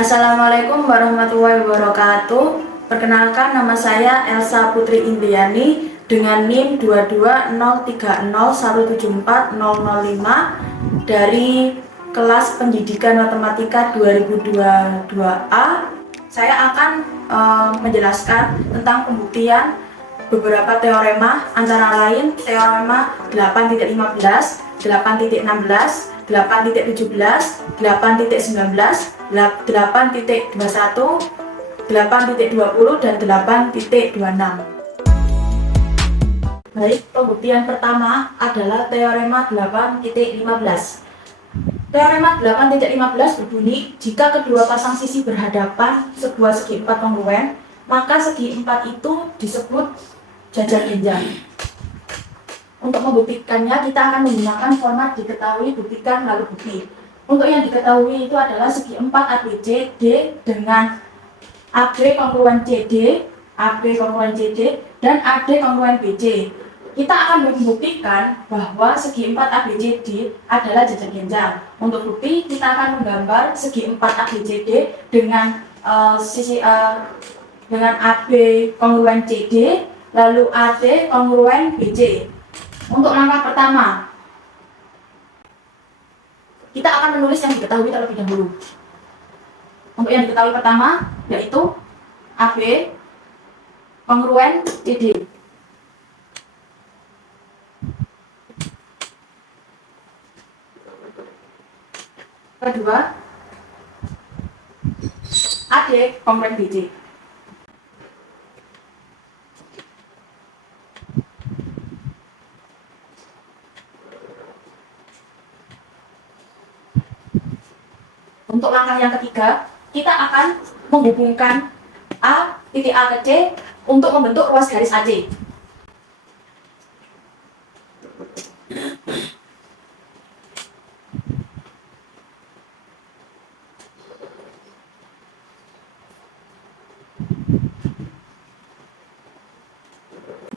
Assalamualaikum warahmatullahi wabarakatuh. Perkenalkan, nama saya Elsa Putri Indriani dengan NIM 22030174005 dari kelas Pendidikan Matematika 2022A. Saya akan menjelaskan tentang pembuktian beberapa teorema, antara lain teorema 8.15, 8.16, 8.17, 8.19, 8.21, 8.20, dan 8.26. Baik, pembuktian pertama adalah teorema 8.15. Teorema 8.15 berbunyi, jika kedua pasang sisi berhadapan sebuah segi empat kongruen, maka segi empat itu disebut jajar genjang. Untuk membuktikannya, kita akan menggunakan format diketahui, buktikan, lalu bukti. Untuk yang diketahui itu adalah segi 4 ABC D dengan AB kongruen CD, AB kongruen CD, dan AD kongruen BC. Kita akan membuktikan bahwa segi 4 ABCD adalah jajar genjang. Untuk bukti, kita akan menggambar segi 4 ABCD dengan dengan AB kongruen CD, lalu AD kongruen BC. Untuk langkah pertama, kita akan menulis yang diketahui terlebih dahulu. Untuk yang diketahui pertama, yaitu AB kongruen CD. Kedua, AD kongruen BC. Untuk langkah yang ketiga, kita akan menghubungkan titik A ke C untuk membentuk ruas garis AC.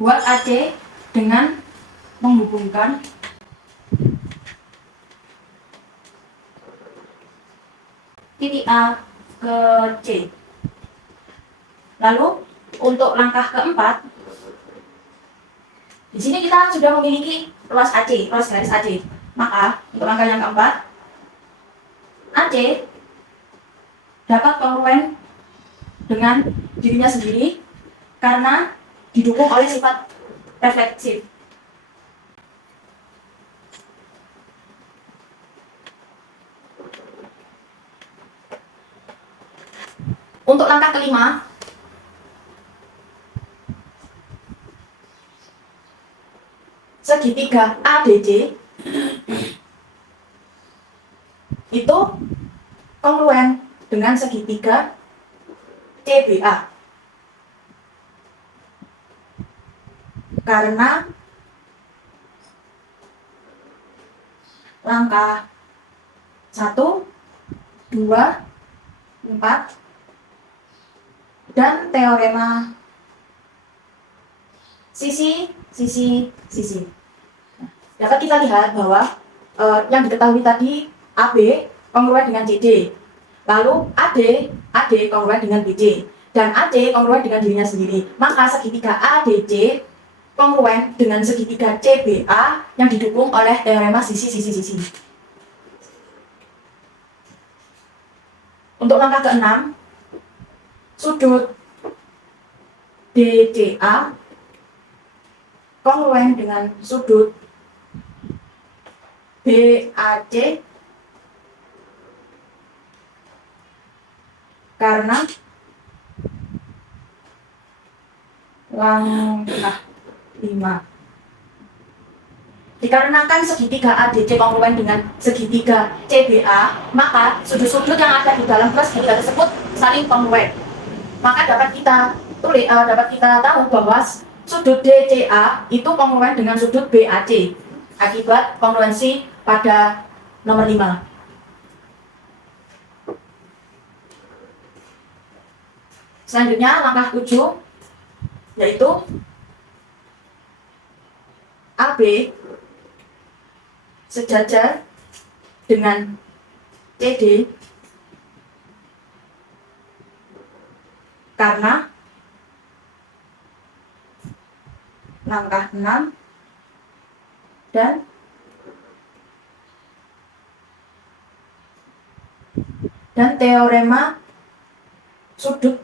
Buat AC dengan menghubungkan titik A ke C. Lalu untuk langkah keempat, di sini kita sudah memiliki ruas AC, ruas garis AC. Maka untuk langkah yang keempat, AC dapat kongruen dengan dirinya sendiri karena didukung oleh sifat refleksif. Untuk langkah kelima, segitiga ADC itu kongruen dengan segitiga CBA karena langkah 1, 2, 4 dan teorema sisi. Dapat kita lihat bahwa yang diketahui tadi AB kongruen dengan CD, lalu AD kongruen dengan BC, dan AD kongruen dengan dirinya sendiri. Maka segitiga ADC kongruen dengan segitiga CBA yang didukung oleh teorema sisi. Untuk langkah keenam, sudut DCA kongruen dengan sudut BAC karena langkah 5. Dikarenakan segitiga ADC kongruen dengan segitiga CBA, maka sudut-sudut yang ada di dalam dua segitiga tersebut saling kongruen. Maka dapat kita tahu bahwa sudut DCA itu kongruen dengan sudut BAC akibat kongruensi pada nomor 5. Selanjutnya langkah 7, yaitu AB sejajar dengan CD Karena langkah 6 dan teorema sudut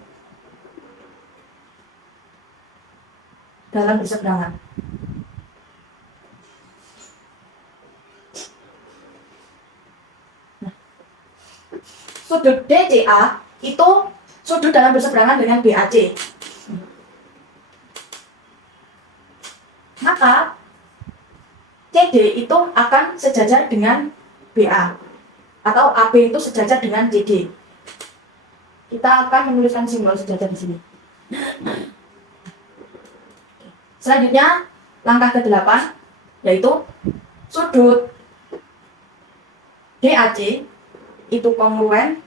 dalam berseberangan. Nah, sudut DCA itu sudut dalam berseberangan dengan BAC. Maka CD itu akan sejajar dengan BA atau AB itu sejajar dengan CD. Kita akan menuliskan simbol sejajar di sini. Selanjutnya langkah ke-8 yaitu sudut DAC itu kongruen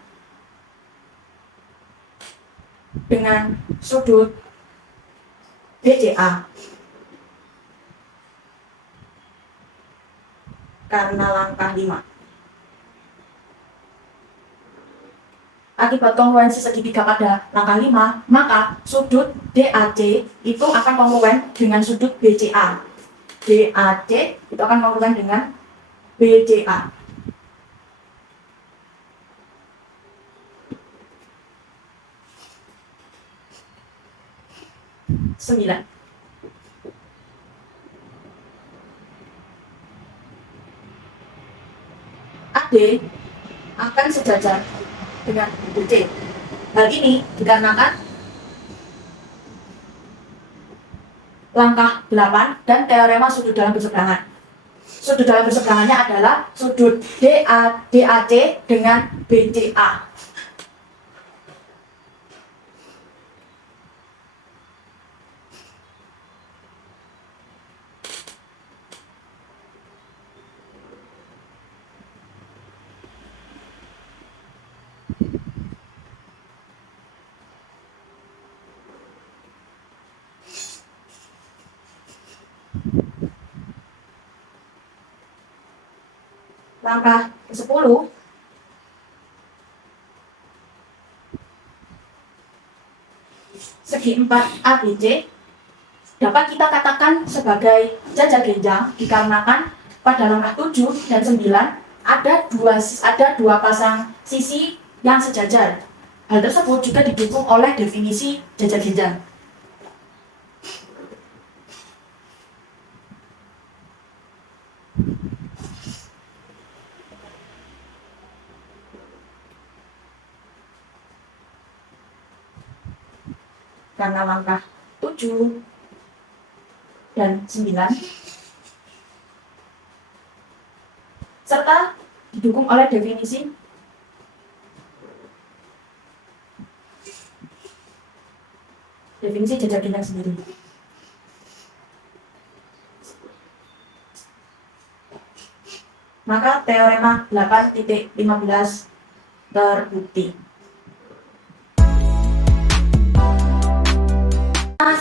dengan sudut DCA. Karena langkah 5. Akibat kongruensi segitiga pada langkah 5, maka sudut DAC itu akan kongruen dengan sudut BCA. DAC itu akan kongruen dengan BCA. Sembilan. AD akan sejajar dengan BC. Hal ini dikarenakan langkah 8 dan teorema sudut dalam berseberangan. Sudut dalam berseberangannya adalah sudut DAC dengan BCA. Langkah ke-10 segi 4 ABC dapat kita katakan sebagai jajar genjang dikarenakan pada langkah 7 dan 9 ada dua pasang sisi yang sejajar. Hal tersebut juga didukung oleh definisi jajar genjang. Karena langkah 7 dan 9 serta didukung oleh definisi jajar genjang sendiri. Maka teorema 8.15 terbukti.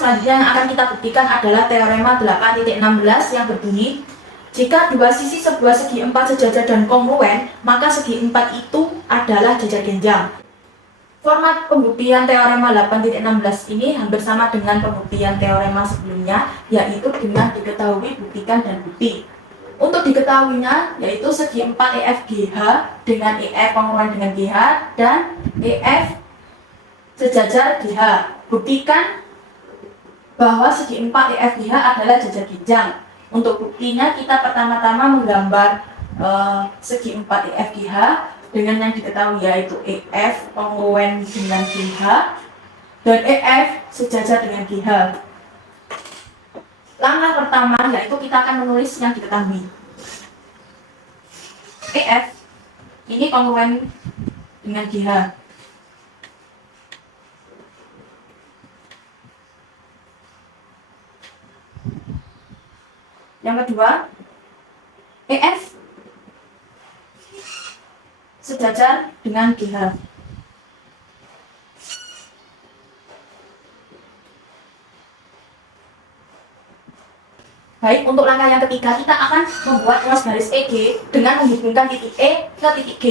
Selanjutnya yang akan kita buktikan adalah teorema 8.16 yang berbunyi, jika dua sisi sebuah segi 4 sejajar dan kongruen, maka segi 4 itu adalah jajar genjang. Format pembuktian teorema 8.16 ini hampir sama dengan pembuktian teorema sebelumnya, yaitu dengan diketahui buktikan dan bukti. Untuk diketahuinya yaitu segi 4 EFGH dengan EF kongruen dengan GH dan EF sejajar GH. Buktikan bahwa segi 4 EFGH adalah jajar genjang. Untuk buktinya kita pertama-tama menggambar segi 4 EFGH dengan yang diketahui yaitu EF kongruen dengan GH dan EF sejajar dengan GH. Langkah pertama yaitu kita akan menulis yang diketahui. EF ini kongruen dengan GH. Yang kedua, EF sejajar dengan GH. Baik, untuk langkah yang ketiga kita akan membuat ruas garis EG dengan menghubungkan titik E ke titik G.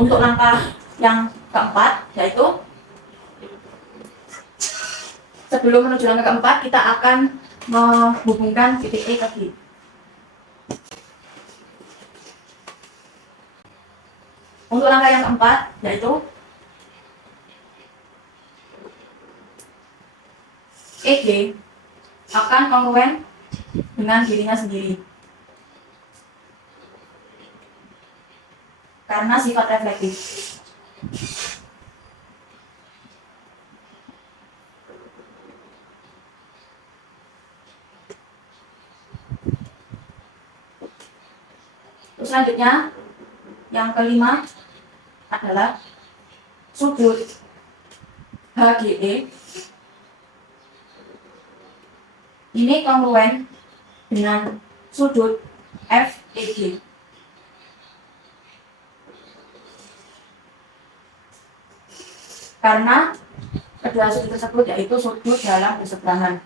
Untuk langkah yang keempat, yaitu sebelum menuju langkah keempat, kita akan menghubungkan titik E ke G. Untuk langkah yang keempat, yaitu EG akan kongruen dengan dirinya sendiri karena sifat reflektif. Terus selanjutnya, yang kelima adalah sudut HGE ini kongruen dengan sudut FEG. Karena kedua sudut tersebut yaitu sudut dalam berseberangan.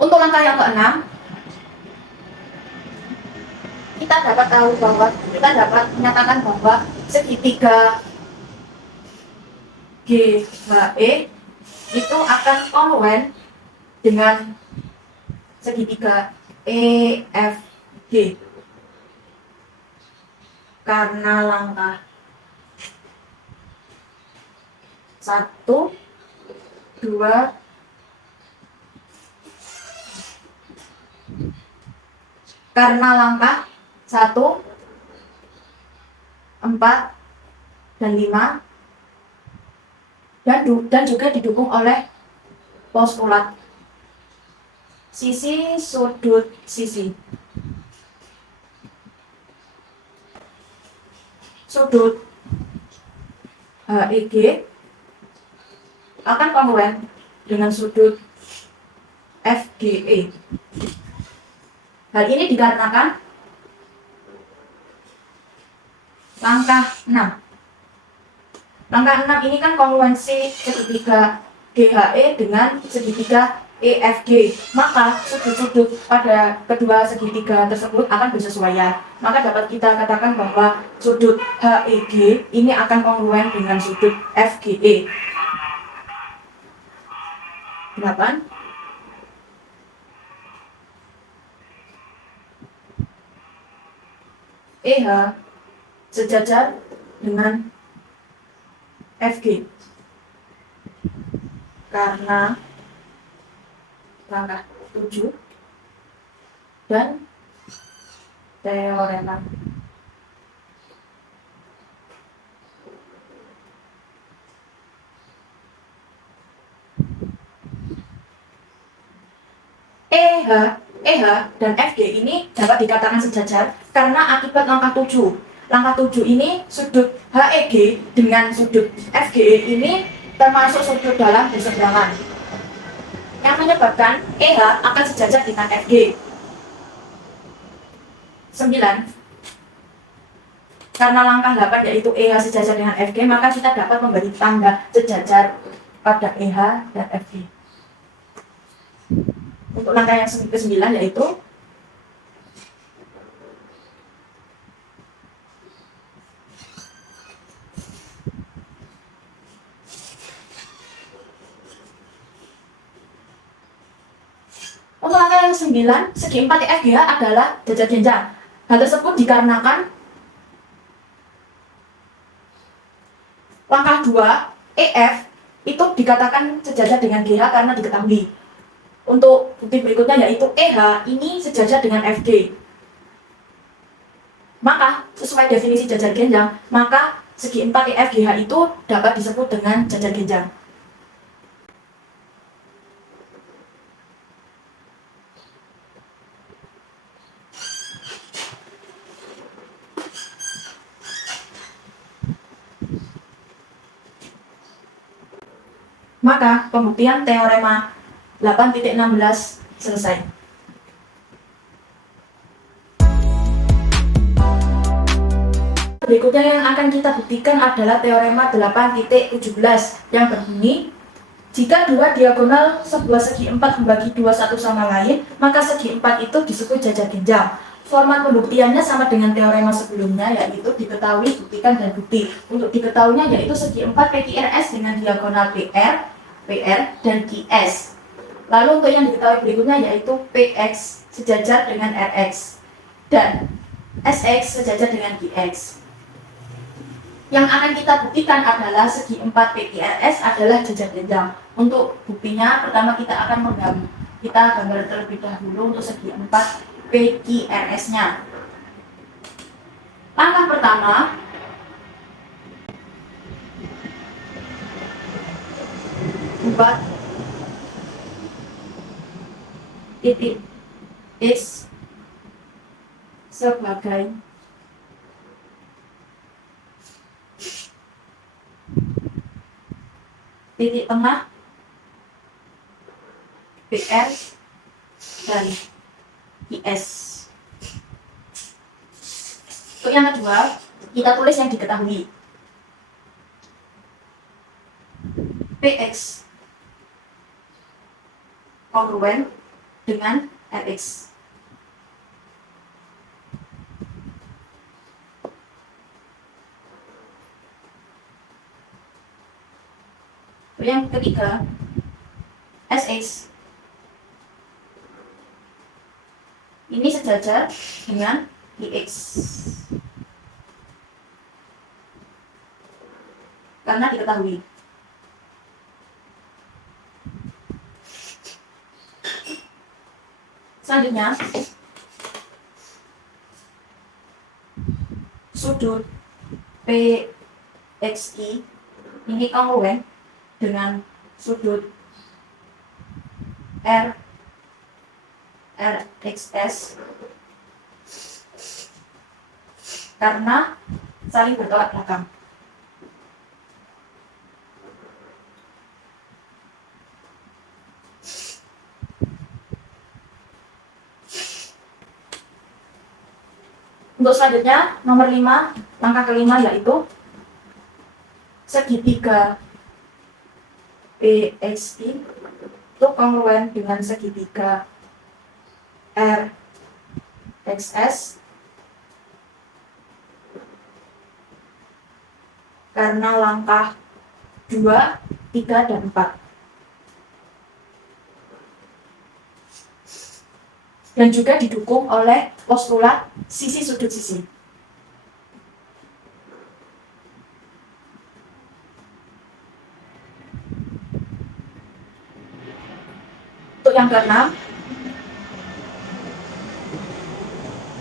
Untuk langkah yang keenam, kita dapat menyatakan bahwa segitiga GHE itu akan kongruen dengan segitiga EFG karena langkah 1, 2, karena langkah 1, 4, dan 5 dan juga didukung oleh postulat sisi sudut sisi. Sudut HEG akan kongruen dengan sudut FGE. Hal ini dikarenakan langkah 6. Langkah 6 ini kan kongruensi segitiga GHE dengan segitiga EFG. Maka sudut-sudut pada kedua segitiga tersebut akan bersesuaian. Maka dapat kita katakan bahwa sudut HEG ini akan kongruen dengan sudut FGE. 8. EH sejajar dengan FG karena langkah 7 dan teorema. EH dan FG ini dapat dikatakan sejajar karena akibat langkah 7. Langkah 7 ini sudut HEG dengan sudut FGE ini termasuk sudut dalam berseberangan, yang menyebabkan EH akan sejajar dengan FG. 9. Karena langkah 8 yaitu EH sejajar dengan FG, maka kita dapat memberi tanda sejajar pada EH dan FG. Untuk langkah yang ke-9 yaitu untuk langkah yang 9, segi 4 EFGH adalah jajar genjang. Hal tersebut dikarenakan langkah 2 EF itu dikatakan sejajar dengan GH karena diketahui. Untuk bukti berikutnya yaitu EH ini sejajar dengan FG. Maka sesuai definisi jajar genjang, maka segi 4 EFGH itu dapat disebut dengan jajar genjang. Maka pembuktian teorema 8.16 selesai. Berikutnya yang akan kita buktikan adalah teorema 8.17 yang berbunyi Jika dua diagonal sebuah segi 4 membagi dua satu sama lain, maka segi 4 itu disebut jajar genjang. Format pembuktiannya sama dengan teorema sebelumnya, yaitu diketahui, buktikan, dan bukti. Untuk diketahuinya yaitu segi 4 PQRS dengan diagonal PR, dan QS. Lalu untuk yang diketahui berikutnya yaitu PX sejajar dengan RX dan SX sejajar dengan QX. Yang akan kita buktikan adalah segi 4 PQRS adalah jajar genjang. Untuk buktinya, pertama kita akan gambar terlebih dahulu untuk segi 4 PQRS-nya. Langkah pertama, buat titik X sebagai titik tengah PR dan IS. Untuk yang kedua, kita tulis yang diketahui. PX kongruen dengan RX. Untuk yang ketiga, SX ini sejajar dengan IX karena diketahui. Selanjutnya, sudut PXI ini kongruen dengan sudut RXS karena saling bertolak belakang. Untuk selanjutnya, nomor 5, langkah kelima yaitu segitiga PXI itu kongruen dengan segitiga RXS karena langkah 2, 3, dan 4. Dan juga didukung oleh postulat sisi sudut sisi. Untuk yang keenam,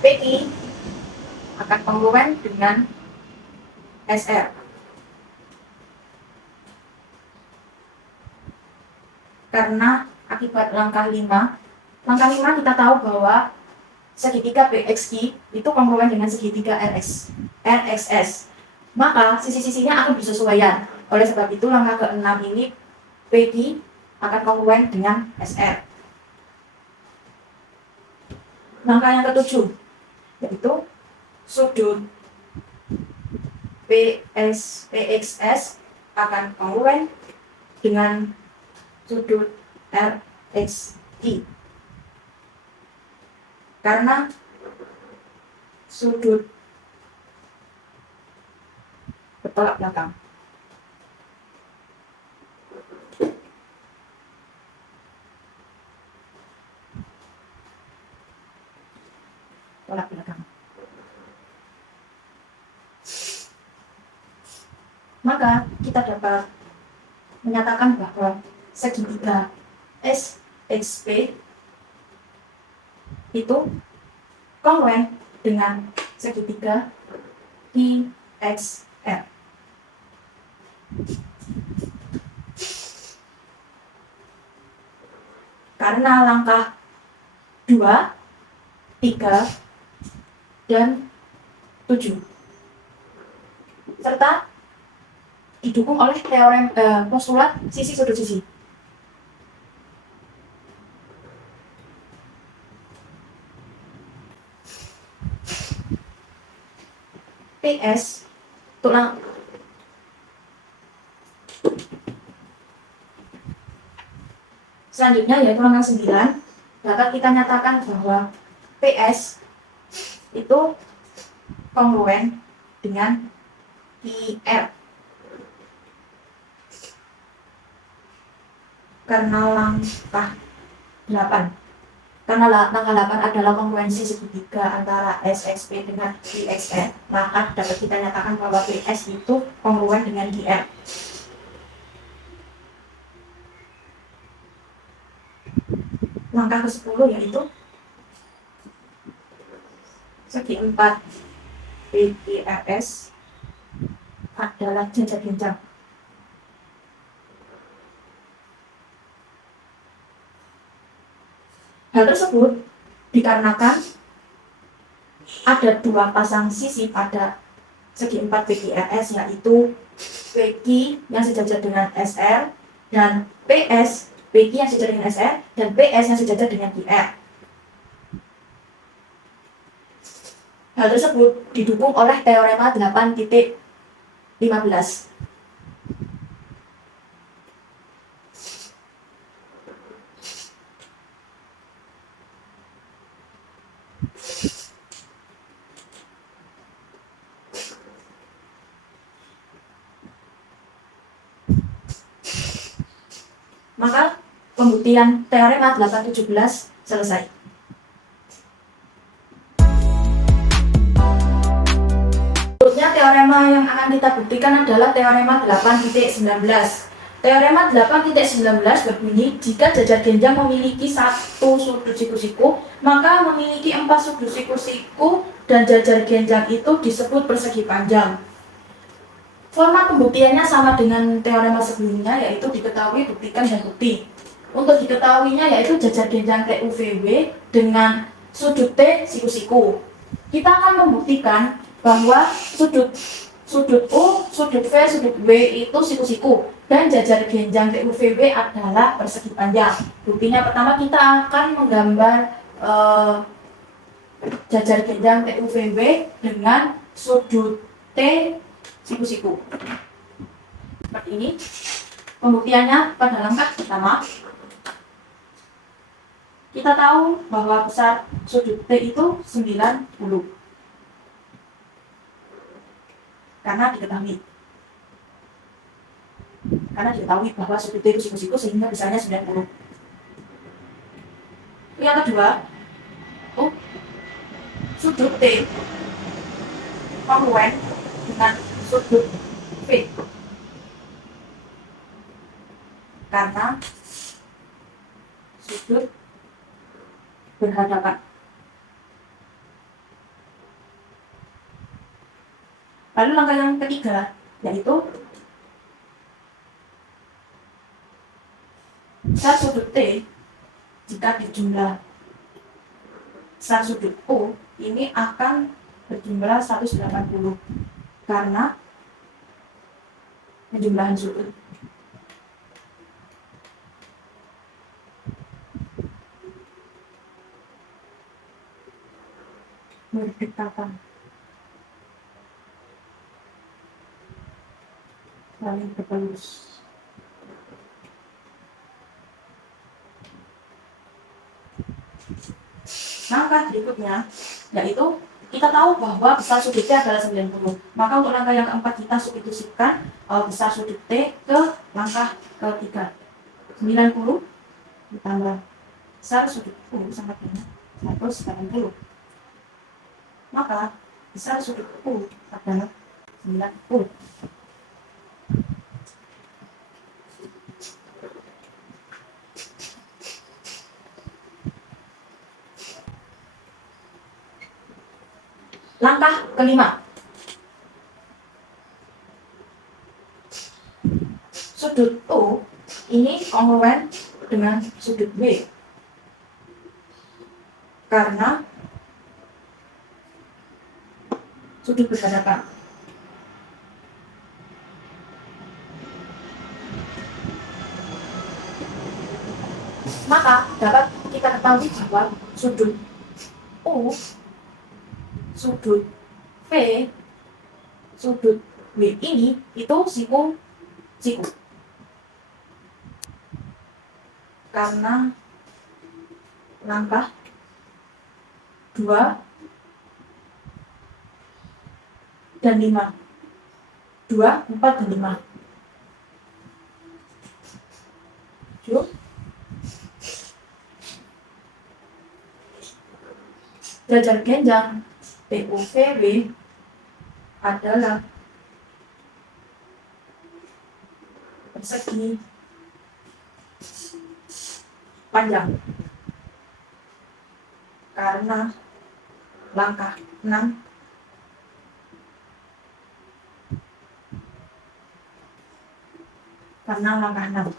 PQ akan kongruen dengan SR karena akibat langkah 5 kita tahu bahwa segitiga PXI itu kongruen dengan segitiga RXS. Maka sisi-sisinya akan bersesuaian. Oleh sebab itu, langkah ke-6 ini PQ akan kongruen dengan SR. Langkah yang ke-7 yaitu sudut PXS akan kongruen dengan sudut RXI karena sudut bertolak belakang. Tolak belakang. Maka kita dapat menyatakan bahwa segitiga SXP itu kongruen dengan segitiga IXR. Karena langkah 2, 3, dan 7 serta didukung oleh teorem postulat sisi sudut sisi. PS tulang Selanjutnya yaitu langkah 9, dapat kita nyatakan bahwa PS itu kongruen dengan IR. Karena langkah 8 Karena langkah 8 adalah kongruensi segitiga antara SXP dengan IXR, maka dapat kita nyatakan bahwa PS itu kongruen dengan IR. Langkah ke-10 yaitu segi 4 PQRS adalah jajar genjang. Hal tersebut dikarenakan ada dua pasang sisi pada segi 4 PQRS, yaitu PQ yang sejajar dengan SR dan PS, PQ yang sejajar dengan SR dan PS yang sejajar dengan IR. Hal tersebut didukung oleh teorema 8.15. Maka pembuktian teorema 8.17 selesai. Berikutnya teorema yang akan kita buktikan adalah teorema 8.19. Teorema 8.19 berbunyi, jika jajar genjang memiliki satu sudut siku-siku, maka memiliki 4 sudut siku-siku dan jajar genjang itu disebut persegi panjang. Format pembuktiannya sama dengan teorema sebelumnya, yaitu diketahui, buktikan, dan bukti. Untuk diketahuinya yaitu jajar genjang TUVW dengan sudut T siku-siku. Kita akan membuktikan bahwa sudut U, sudut V, sudut W itu siku-siku dan jajar genjang TUVW adalah persegi panjang. Buktinya pertama kita akan menggambar jajar genjang TUVW dengan sudut T siku-siku. Seperti ini. Pembuktiannya pada langkah pertama, kita tahu bahwa besar sudut T itu 90. Karena diketahui bahwa sudut T itu siku-siku sehingga besarnya 90. Yang kedua, sudut T kongruen dengan sudut V karena sudut berhadapan. Lalu langkah yang ketiga yaitu besar sudut T jika dijumlah besar sudut U ini akan berjumlah 180 karena penjumlahan sudut. Berdekatan, saling berpelus. Langkah berikutnya yaitu kita tahu bahwa besar sudut T adalah 90. Maka untuk langkah yang keempat kita substitusikan besar sudut T ke langkah ketiga. 90 ditambah besar sudut U sama dengan 180. Maka besar sudut U adalah 90. Langkah kelima, sudut U ini kongruen dengan sudut W karena sudut berhadapan. Maka dapat kita ketahui bahwa sudut U, sudut V, sudut W ini itu siku-siku. karena langkah 2 dan 5. 2, 4, dan 5. 7. Jajar genjang POVB adalah persegi panjang karena langkah 6 karena langkah 6.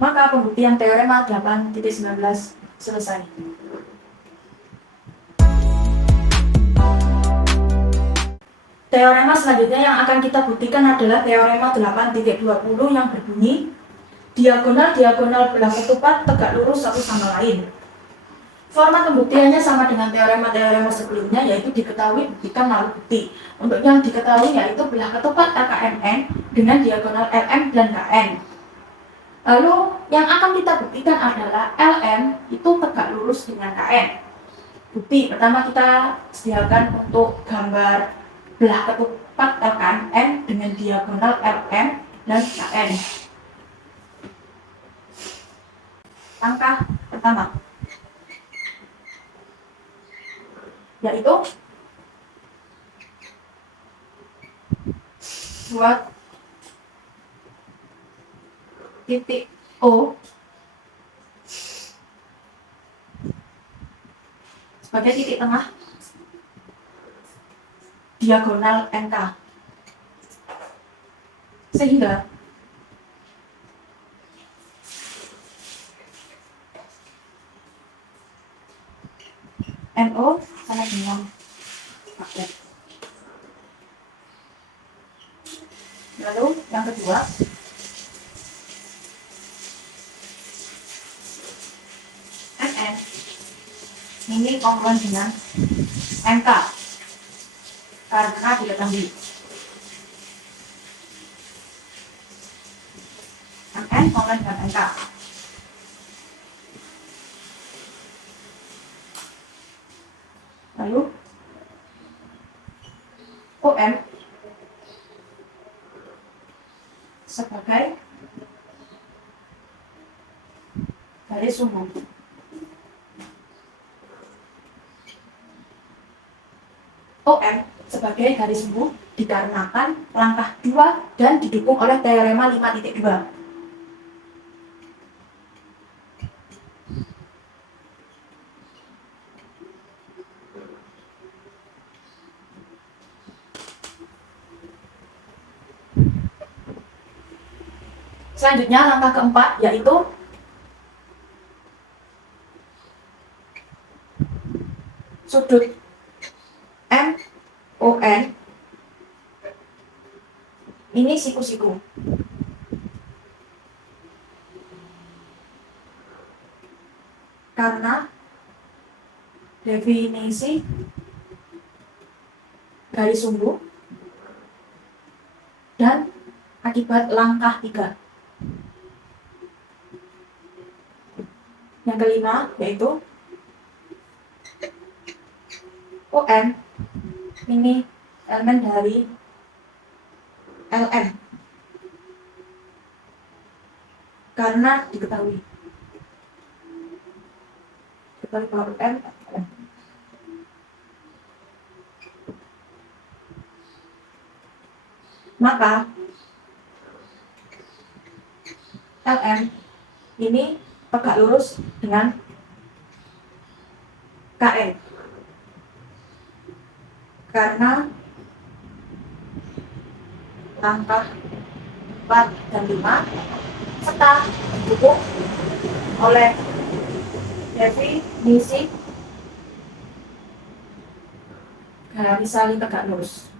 Maka pembuktian teorema 8.19 selesai. Teorema selanjutnya yang akan kita buktikan adalah teorema 8.20 yang berbunyi diagonal-diagonal belah ketupat tegak lurus satu sama lain. Format pembuktiannya sama dengan teorema-teorema sebelumnya, yaitu diketahui, buktikan, lalu bukti. Untuk yang diketahui yaitu belah ketupat LKMN dengan diagonal LM dan KN. Lalu yang akan kita buktikan adalah LM itu tegak lurus dengan KN. Bukti pertama kita sediakan untuk gambar belah ketupat LKMN dengan diagonal LM dan KN. Langkah pertama yaitu buat titik O sebagai titik tengah diagonal NK, sehingga NO sama dengan paket. Lalu yang kedua, NN ini kongruan dengan MK karena diketahui MN kongruan dengan MK. Lalu OM sebagai garis sumbu. OM sebagai garis sumbu dikarenakan langkah 2 dan didukung oleh teorema 5.2. Selanjutnya langkah keempat yaitu sudut MON ini siku-siku. Karena definisi garis sumbu dan akibat langkah 3. Yang kelima yaitu OM ini elemen dari LM karena diketahui bahwa OM LM. Maka LM ini tegak lurus dengan KN karena langkah 4 dan 5 serta didukung oleh definisi garis saling tegak lurus.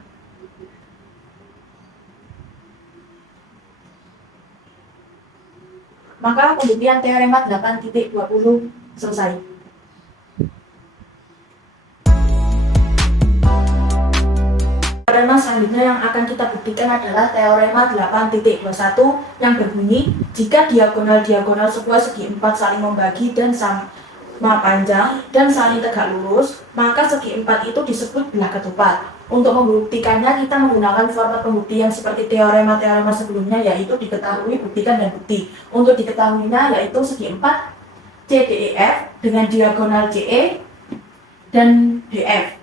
Maka pembuktian teorema 8.20 selesai. teorema selanjutnya yang akan kita buktikan adalah teorema 8.21 yang berbunyi jika diagonal-diagonal sebuah segi empat saling membagi dan sama panjang dan saling tegak lurus, maka segi empat itu disebut belah ketupat. Untuk membuktikannya kita menggunakan format pembuktian seperti teorema-teorema sebelumnya, yaitu diketahui, buktikan, dan bukti. Untuk diketahuinya yaitu segi empat CDEF dengan diagonal CE dan DF.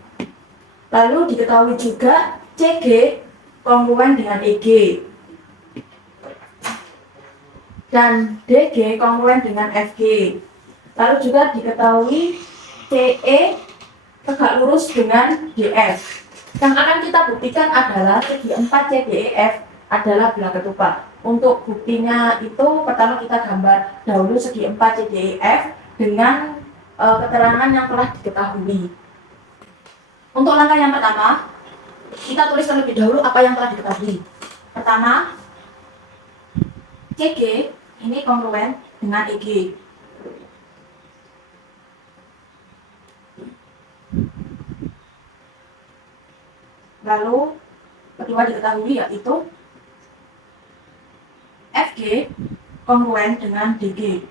Lalu diketahui juga CG kongruen dengan EG dan DG kongruen dengan FG. Lalu juga diketahui CE tegak lurus dengan DF. Yang akan kita buktikan adalah segi 4 CDEF adalah belah ketupat. Untuk buktinya itu pertama kita gambar dahulu segi 4 CDEF dengan keterangan yang telah diketahui. Untuk langkah yang pertama, kita tulis terlebih dahulu apa yang telah diketahui. Pertama, CG ini kongruen dengan EG. Lalu, kedua diketahui yaitu FG kongruen dengan DG.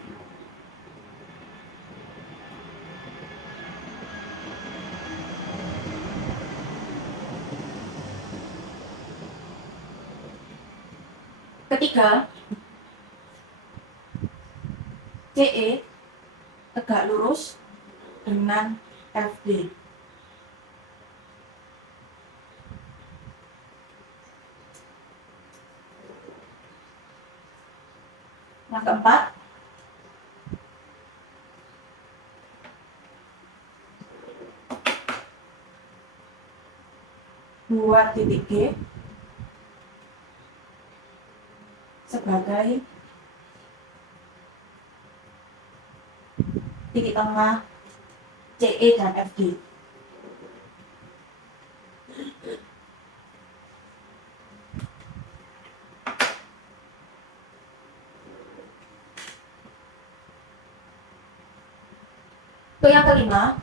Ketiga, CE tegak lurus dengan FD. Yang keempat, buat titik G sebagai titik tengah CE dan FD. Untuk yang kelima,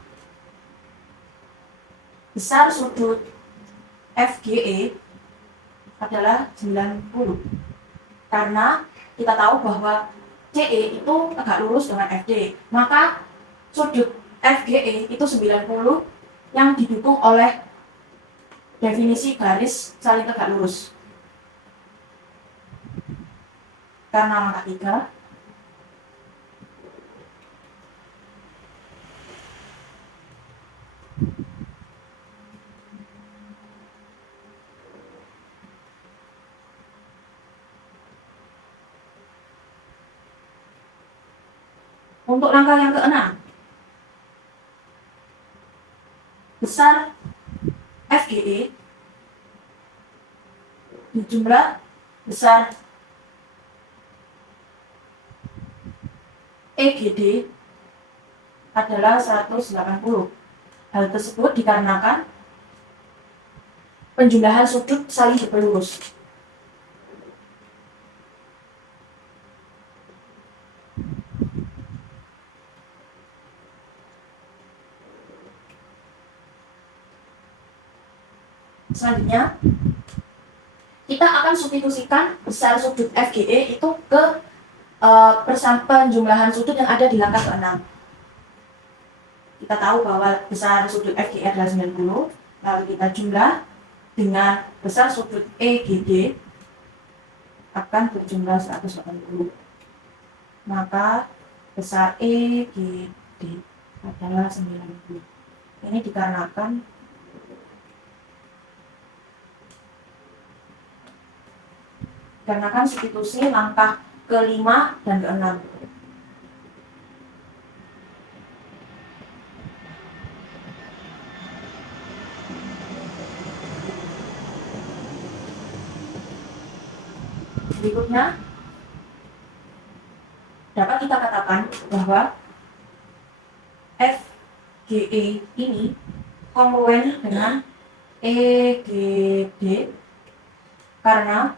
besar sudut FGE adalah 90. Karena kita tahu bahwa CE itu tegak lurus dengan FD, maka sudut FGE itu 90 yang didukung oleh definisi garis saling tegak lurus. Karena langkah 3, untuk langkah yang keenam, besar FGE dijumlah besar EGD adalah 180. Hal tersebut dikarenakan penjumlahan sudut saling berlurus. Selanjutnya, kita akan substitusikan besar sudut FGE itu ke penjumlahan sudut yang ada di langkah ke-6. Kita tahu bahwa besar sudut FGE adalah 90, lalu kita jumlah dengan besar sudut EGD akan berjumlah 180. Maka besar EGD adalah 90. Ini dikarenakan substitusi langkah ke-5 dan ke-6. Berikutnya, dapat kita katakan bahwa FGE ini kongruen dengan EGD karena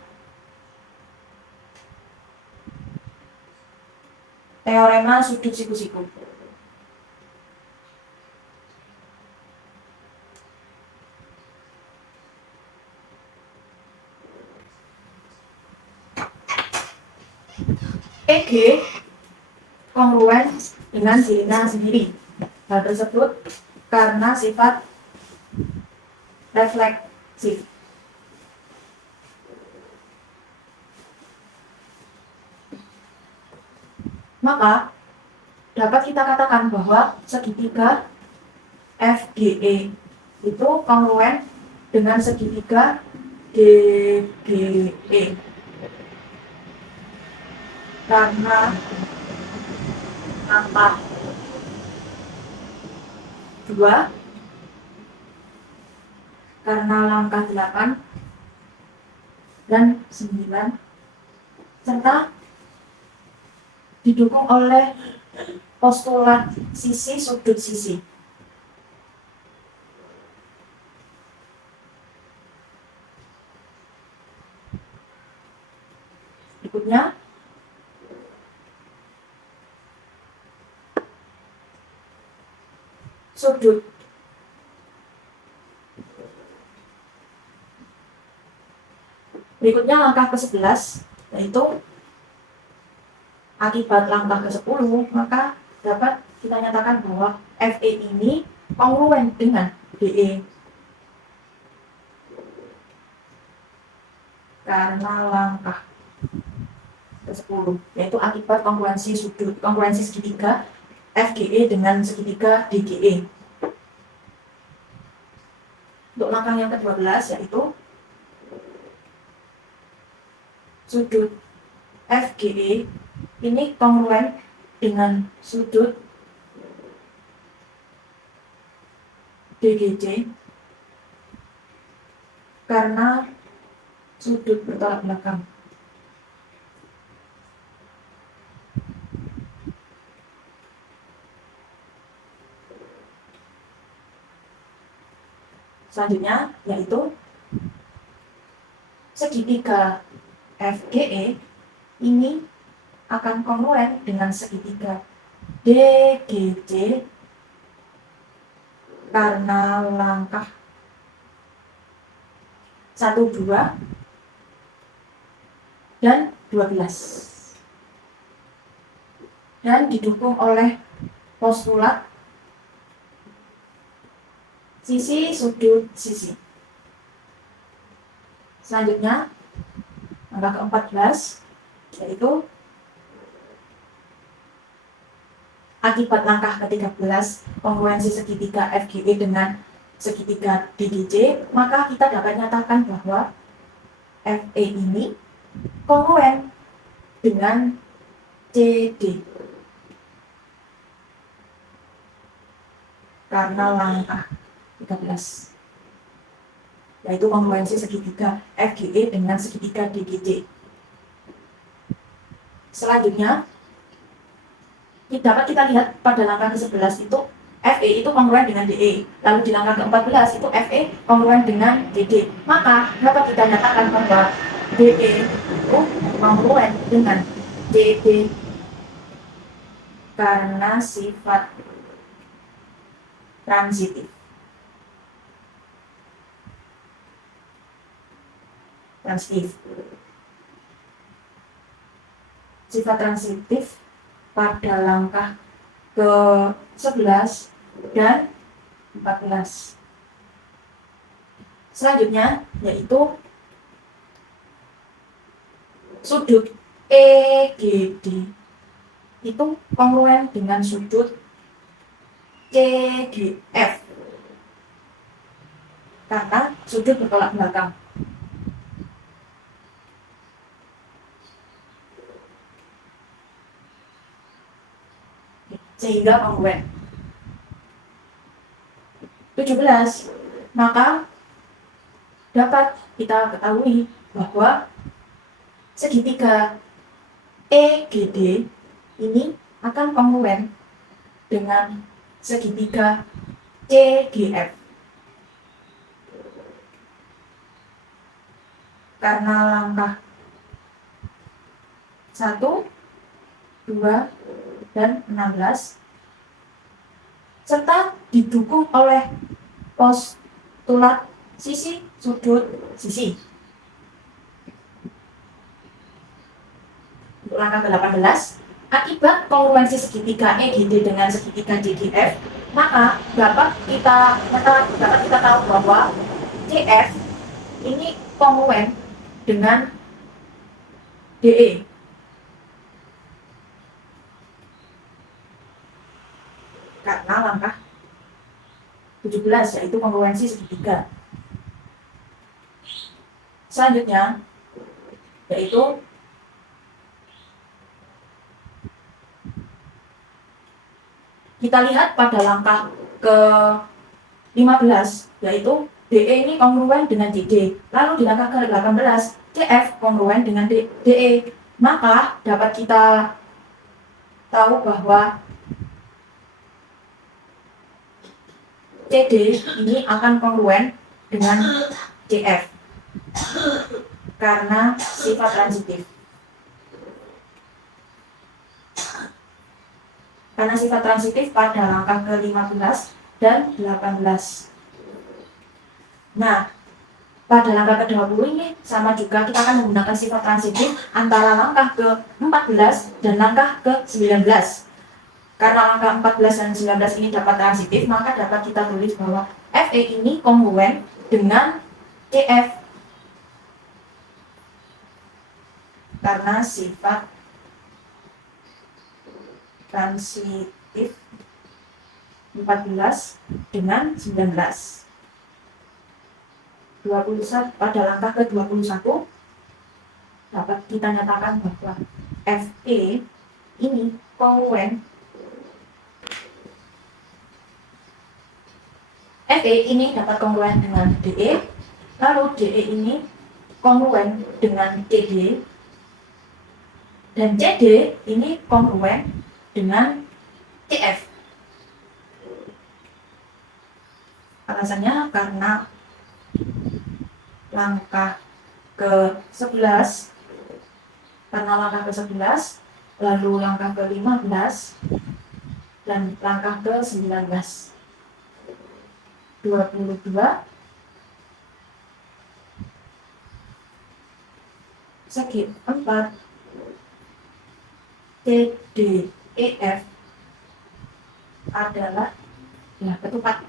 teorema sudut siku-siku. EG kongruen dengan dirinya sendiri. Hal tersebut karena sifat refleksif. Maka dapat kita katakan bahwa segitiga FGE itu kongruen dengan segitiga DGE karena angka 2 karena langkah 8 dan 9 serta didukung oleh postulat sisi sudut sisi. Berikutnya sudut. Berikutnya langkah ke-11, yaitu akibat langkah ke-10, maka dapat kita nyatakan bahwa FE ini kongruen dengan DE karena langkah ke-10, yaitu akibat kongruensi segitiga FGE dengan segitiga DGE. Untuk langkah yang ke-12, yaitu sudut FGE ini kongruen dengan sudut DGC karena sudut bertolak belakang. Selanjutnya yaitu segitiga FGE ini akan kongruen dengan segitiga DGC karena langkah 1, 2 dan 12 dan didukung oleh postulat sisi sudut sisi. Selanjutnya angka ke-14 yaitu akibat langkah ke-13 kongruensi segitiga FGE dengan segitiga DGC, maka kita dapat nyatakan bahwa FE ini kongruen dengan CD karena langkah 13, yaitu kongruensi segitiga FGE dengan segitiga DGC. Selanjutnya dapat kita lihat pada langkah ke-11 itu FE itu kongruen dengan DE, lalu di langkah ke-14 itu FE kongruen dengan DD. Maka dapat kita nyatakan bahwa DE itu kongruen dengan DD karena sifat transitif. Sifat transitif pada langkah ke-11 dan 14. Selanjutnya yaitu sudut EGD itu kongruen dengan sudut CGF karena sudut bertolak belakang. Sehingga kongruen. 17. Maka dapat kita ketahui bahwa segitiga EGD ini akan kongruen dengan segitiga CGF karena langkah 1, 2 dan 16 serta didukung oleh postulat sisi sudut sisi. Untuk langkah ke-18, akibat kongruensi segitiga EGD dengan segitiga DGF, maka dapat kita tahu bahwa CF ini kongruen dengan DE. Karena langkah 17 yaitu kongruensi segitiga. Selanjutnya yaitu kita lihat pada langkah ke-15 yaitu DE ini kongruen dengan DD. Lalu di langkah ke-18 CF kongruen dengan DE. Maka dapat kita tahu bahwa CD ini akan kongruen dengan CF karena sifat transitif. Karena sifat transitif pada langkah ke-15 dan 18. Nah, pada langkah ke-20 ini sama juga kita akan menggunakan sifat transitif antara langkah ke-14 dan langkah ke-19. Karena langkah 14 dan 19 ini dapat transitif, maka dapat kita tulis bahwa FE ini kongruen dengan CF karena sifat transitif 14 dengan 19. 21 pada langkah ke-21 dapat kita nyatakan bahwa FE ini kongruen FE ini dapat kongruen dengan DE, lalu DE ini kongruen dengan CD, dan CD ini kongruen dengan CF. Alasannya karena langkah ke-11, lalu langkah ke-15, dan langkah ke-19. 22 segi 4 TDEF adalah ketupat.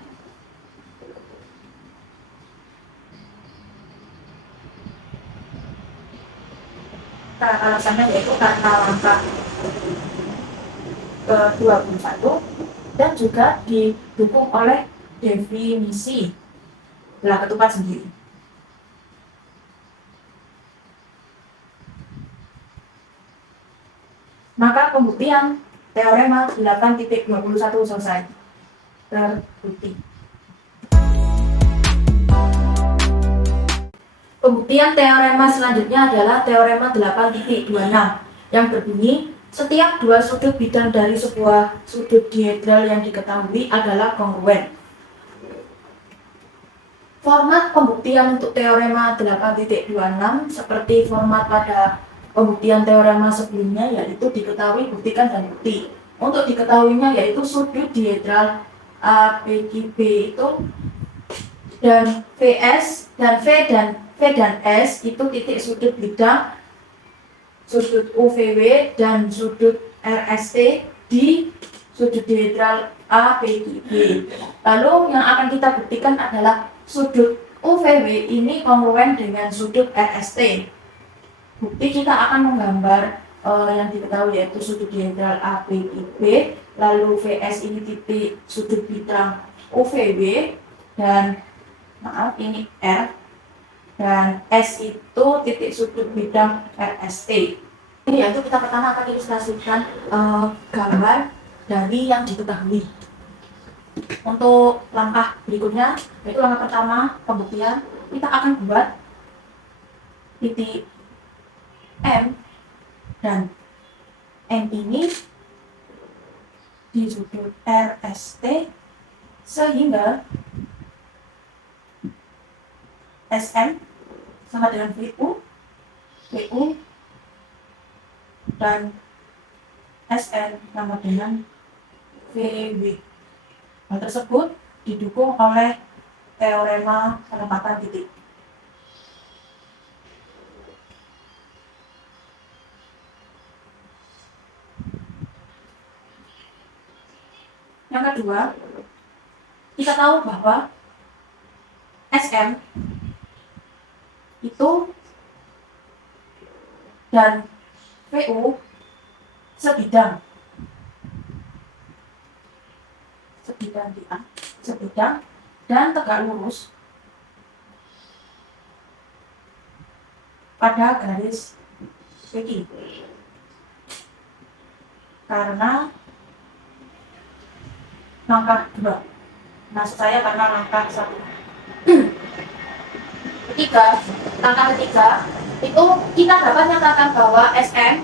Alasannya yaitu karena langkah ke-21 dan juga didukung oleh definisi ketupat sendiri. Maka pembuktian teorema 8.21 selesai. Terbukti. Pembuktian teorema selanjutnya adalah teorema 8.26 yang berbunyi setiap dua sudut bidang dari sebuah sudut dihedral yang diketahui adalah kongruen. Format pembuktian untuk teorema 8.26 seperti format pada pembuktian teorema sebelumnya, yaitu diketahui, buktikan, dan bukti. Untuk diketahuinya yaitu sudut dihedral ABGB itu dan VS dan V dan S itu titik sudut bidang sudut UVW dan sudut RST di sudut dihedral ABGB. Lalu yang akan kita buktikan adalah sudut UVW ini kongruen dengan sudut RST. Bukti kita akan menggambar yang diketahui yaitu sudut dihedral ABGB, lalu VS ini titik sudut bidang UVW, dan ini R, dan S itu titik sudut bidang RST. Ini yaitu kita pertama akan ilustrasikan gambar dari yang diketahui. Untuk langkah berikutnya, yaitu langkah pertama pembuktian, kita akan buat titik M dan M ini di sudut RST sehingga SM sama dengan VU dan SN sama dengan VW. Hal tersebut didukung oleh teorema penempatan titik. Yang kedua, kita tahu bahwa SM itu dan VU sebidang sebidang dan tegak lurus pada garis PQ. Karena langkah 2. Maksud saya karena langkah 1. Langkah ketiga itu kita dapat nyatakan bahwa SM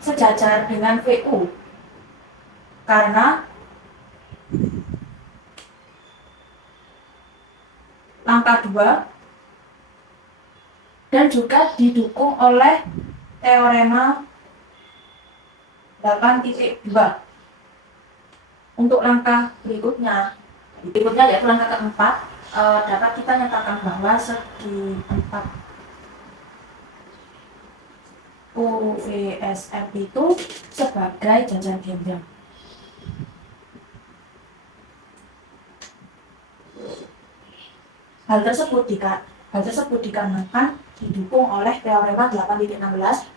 sejajar dengan VU karena langkah 2 dan juga didukung oleh teorema 8.2. Untuk langkah berikutnya yaitu langkah keempat, dapat kita nyatakan bahwa segi 4 UVSM itu sebagai jajar gembel. Hal tersebut dikarenakan didukung oleh teorema 8.16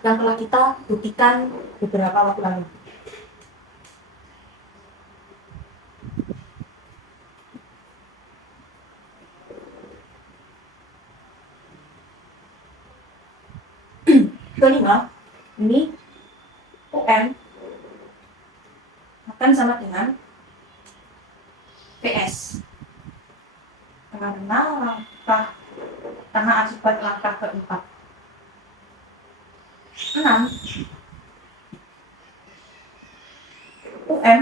yang telah kita buktikan beberapa waktu lalu. Kelima, ini UM akan sama dengan PS karena akibat langkah keempat. 6. UM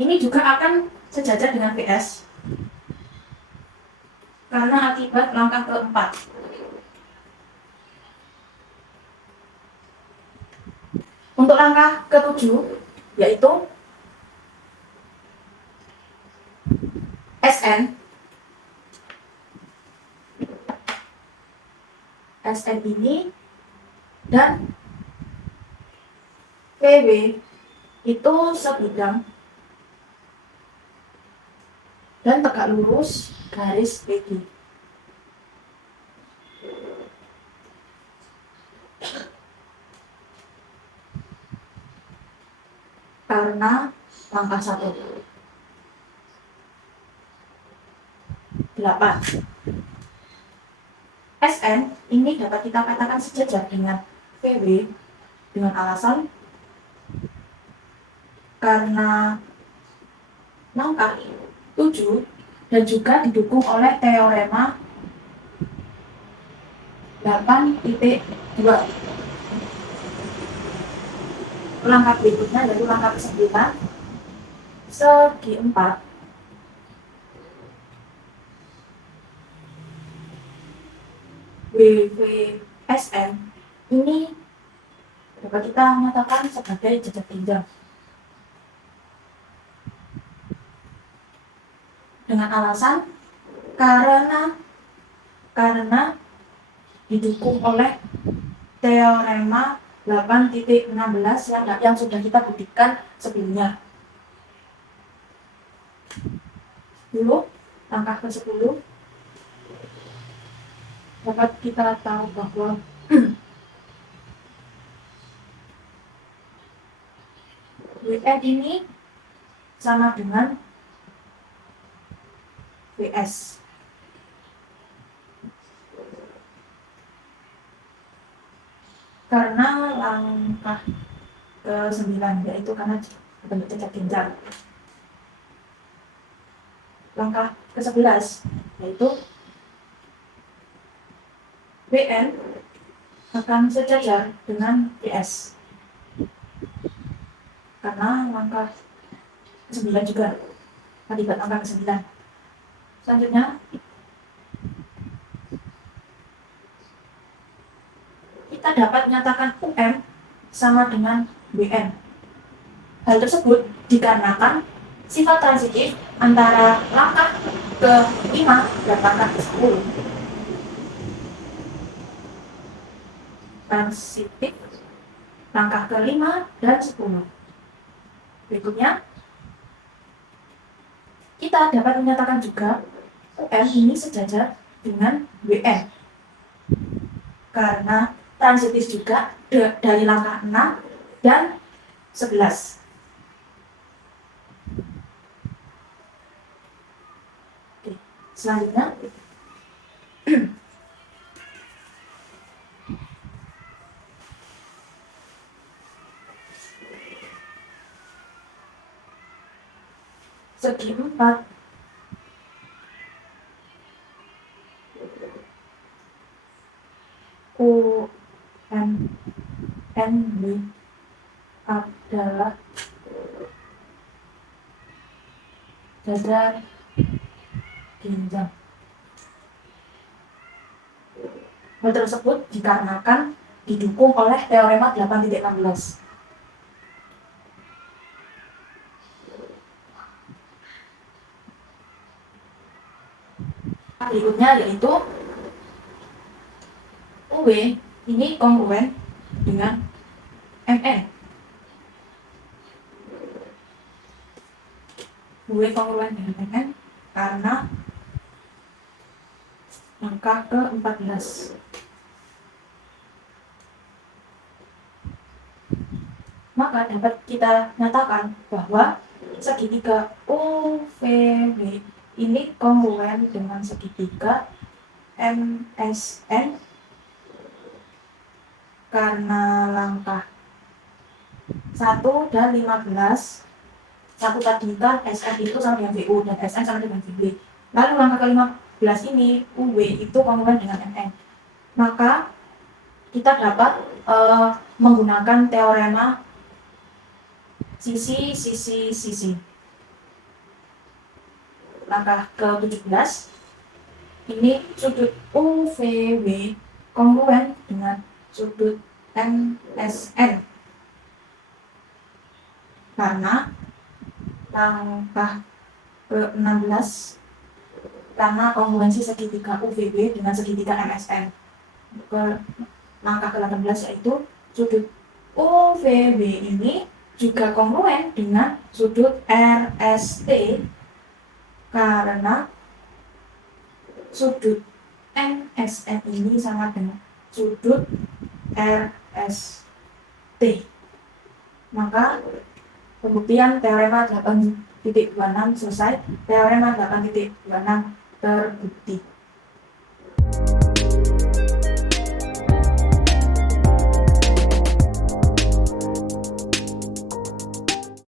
ini juga akan sejajar dengan PS karena akibat langkah keempat. Untuk langkah ke-7 yaitu SN ini dan PW itu sebidang dan tegak lurus garis PQ. Karena langkah 1. 8. SN ini dapat kita katakan sejajar dengan VW dengan alasan karena langkah 7 dan juga didukung oleh teorema 8.2. Langkah berikutnya yaitu langkah ke-9, segi 4 WVSM ini dapat kita nyatakan sebagai jajar pinjam dengan alasan karena didukung oleh teorema 8.16 yang sudah kita buktikan sebelumnya. 10. Langkah ke-10 dapat kita tahu bahwa WN ini sama dengan WS. Karena langkah ke-9 yaitu karena bentuk cacat ginjal. Langkah ke-11 yaitu WN akan sejajar dengan WS karena langkah ke-9 juga akibat langkah ke-9. Selanjutnya kita dapat menyatakan UM sama dengan WN. Hal tersebut dikarenakan sifat transitif antara langkah ke-5 dan langkah ke-10. Transitif langkah ke-5 dan 10. Berikutnya Kita dapat menyatakan juga UN ini sejajar dengan WN karena transitif juga dari langkah 6 dan 11. Oke, selanjutnya segi 4 UNNB adalah jajar ginjal. Hal tersebut dikarenakan didukung oleh teorema 8.16. Berikutnya yaitu UW ini kongruen dengan MN. UW kongruen dengan MN karena langkah ke-14. Maka dapat kita nyatakan bahwa segitiga UVW ini kongruen dengan segitiga MSN karena langkah 1 dan 15. Satu tadi kan SN itu sama dengan VU dan SN sama dengan VB. Lalu langkah ke-15 ini UW itu kongruen dengan MN. Maka kita dapat menggunakan teorema sisi. Langkah ke-17 ini sudut UVW kongruen dengan sudut MSN karena langkah ke-16 karena kongruensi segitiga UVB dengan segitiga MSN. Langkah ke-18 yaitu sudut UVB ini juga kongruen dengan sudut RST karena sudut MSN ini sama dengan sudut RST. Maka pembuktian teorema 8.26 selesai. Teorema 8.26 terbukti.